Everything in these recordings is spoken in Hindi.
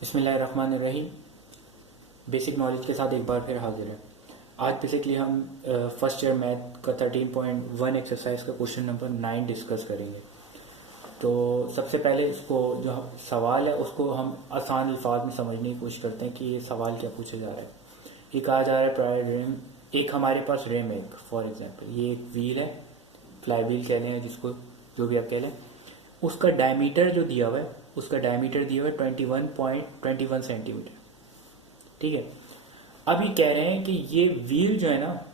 बिस्मिल्लाहिर्रहमानिर्रहीम। बेसिक नॉलेज के साथ एक बार फिर हाजिर है। आज बेसिकली हम फर्स्ट ईयर मैथ का 13.1 एक्सरसाइज का क्वेश्चन नंबर 9 डिस्कस करेंगे। तो सबसे पहले इसको जो सवाल है उसको हम आसान अल्फाज में समझने की कोशिश करते हैं कि ये सवाल क्या पूछा जा रहा है। ये कहा जा रहा है प्रायर रेम, एक हमारे पास रेम एक फॉर एग्जांपल ये एक व्हील है, फ्लाई व्हील कह लें जिसको, जो भी आप कह लें। उसका डायमीटर जो दिया हुआ है, उसका डायमीटर दिया हुआ है 21.21 सेंटीमीटर। ठीक है। अब ये कह रहे हैं कि ये व्हील जो है ना,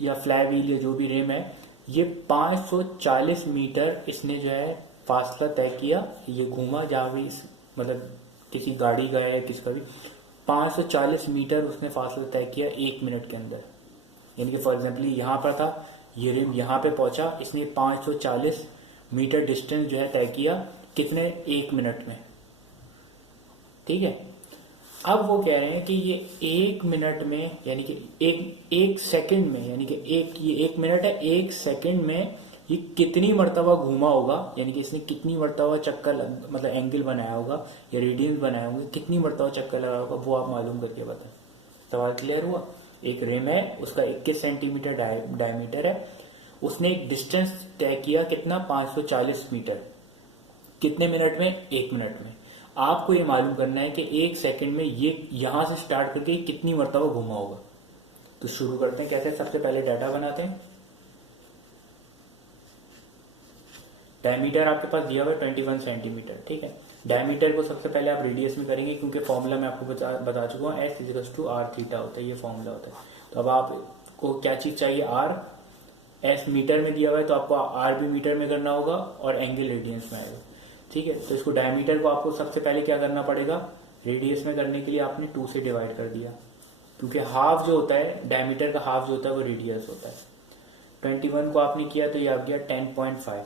या फ्लाई व्हील या जो भी रेम है, ये 540 मीटर इसने जो है फासला तय किया। ये घूमा जहाँ भी मतलब किसी गाड़ी का है किसका भी, 540 मीटर उसने फासला तय किया 1 मिनट के अंदर। यानी कि फॉर एग्जाम्पल यहाँ पर था, ये रिम यहाँ पे पहुंचा, इसने 540 मीटर डिस्टेंस जो है तय किया कितने, 1 मिनट में। ठीक है। अब वो कह रहे हैं कि ये 1 मिनट में, यानी कि एक सेकंड में, यानी कि ये 1 मिनट है, 1 सेकंड में ये कितनी मरतबा घूमा होगा, यानी कि इसने कितनी मरतबा चक्कर मतलब एंगल बनाया होगा या रेडियंस बनाया होगा, कितनी मरतबा चक्कर लगाया होगा, वो आप मालूम करके बताएं। सवाल क्लियर हुआ। एक रिम है, उसका 21 सेंटीमीटर डायमीटर है, उसने एक डिस्टेंस तय किया कितना, 540 मीटर। कितने मिनट में, 1 मिनट में। आपको ये मालूम करना है कि 1 सेकंड में ये यहां से स्टार्ट करके कितनी मरतबा घुमा होगा। तो शुरू करते हैं कैसे। सबसे पहले डाटा बनाते हैं। डायमीटर आपके पास दिया हुआ है 21 सेंटीमीटर। ठीक है। डायमीटर को सबसे पहले आप रेडियस में करेंगे, क्योंकि फॉर्मूला मैं आपको बता चुका हूँ, S is equals to R theta होता है, ये फॉर्मूला होता है। तो अब आपको क्या चीज चाहिए, आर। एस मीटर में दिया हुआ है तो आपको आर भी मीटर में करना होगा और एंगल रेडियंस में आएगा। ठीक है। तो इसको डायमीटर को आपको सबसे पहले क्या करना पड़ेगा, रेडियस में करने के लिए आपने 2 से डिवाइड कर दिया, क्योंकि हाफ जो होता है डायमीटर का, हाफ जो होता है वो रेडियस होता है। 21 को आपने किया तो ये आ गया 10.5।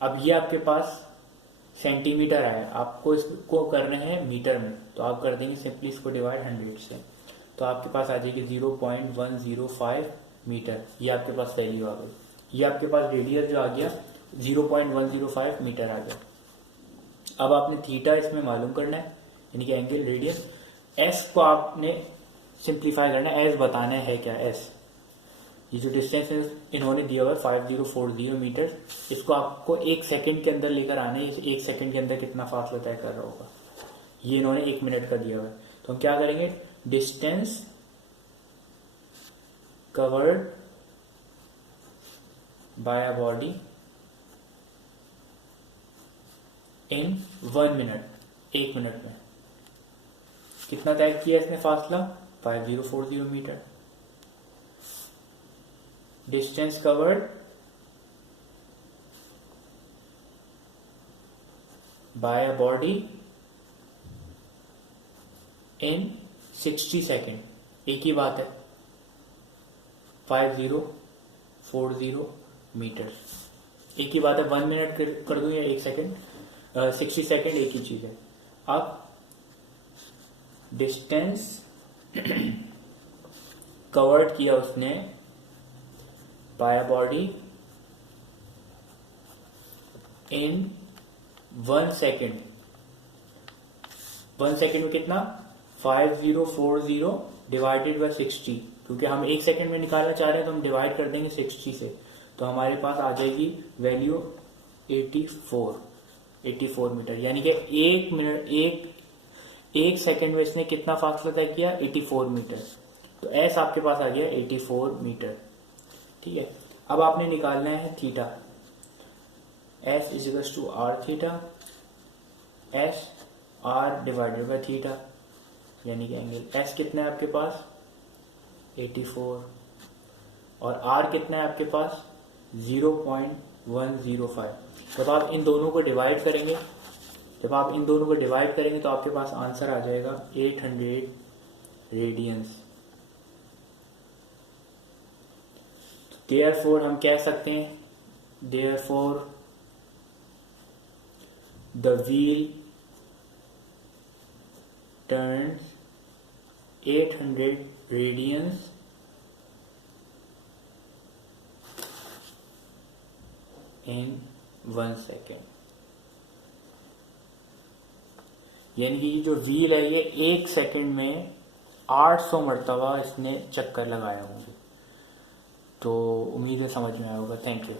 अब ये आपके पास सेंटीमीटर आया, आपको इसको करना है मीटर में, तो आप कर देंगे सिंपली इसको डिवाइड 100 से, तो आपके पास आ जाएगी 0.105 मीटर। ये आपके पास वैल्यू आ गई। ये आपके पास रेडियस जो आ गया 0.105 मीटर आ गया। अब आपने थीटा इसमें मालूम करना है, यानी कि एंगल रेडियस। एस को आपने सिंप्लीफाई करना है, एस बताना है क्या एस। ये जो डिस्टेंस इन्होंने दिया हुआ है 5040 मीटर, इसको आपको 1 सेकंड के अंदर लेकर आना है। 1 सेकंड के अंदर कितना फासला तय कर रहा होगा, ये इन्होंने 1 मिनट का दिया हुआ है। तो हम क्या करेंगे, distance covered by a body in 1 minute, 1 minute में कितना तय किया इसने फासला, 5040 meter. Distance covered by a body in 60 second. एक ही बात है, 5040 मीटर, एक ही बात है। 1 मिनट कर दूं या 1 सेकेंड, 60 सेकेंड एक ही चीज है। अब डिस्टेंस कवर्ड किया उसने by a body in 1 second. 1 second में कितना, 5040 डिवाइडेड बाय 60, क्योंकि हम 1 सेकेंड में निकालना चाह रहे हैं तो हम डिवाइड कर देंगे 60 से, तो हमारे पास आ जाएगी वैल्यू 84 मीटर। यानी कि 1 मिनट, एक सेकेंड में इसने कितना फासला तय किया, 84 मीटर। तो एस आपके पास आ गया 84 मीटर। ठीक है। अब आपने निकालना है theta, S is equals to R theta, S R divided by theta, यानी कि एंगल एस कितना है आपके पास 84 और आर कितना है आपके पास 0.105। जब आप इन दोनों को डिवाइड करेंगे, तो आपके पास आंसर आ जाएगा 800 रेडियंस। देयरफॉर हम कह सकते हैं, therefore the wheel turns 800 radians in 1 second। यानी कि जो व्हील है ये 1 सेकंड में 800 मरतबा इसने चक्कर लगाए होंगे। तो उम्मीद है समझ में आया होगा। Thank you.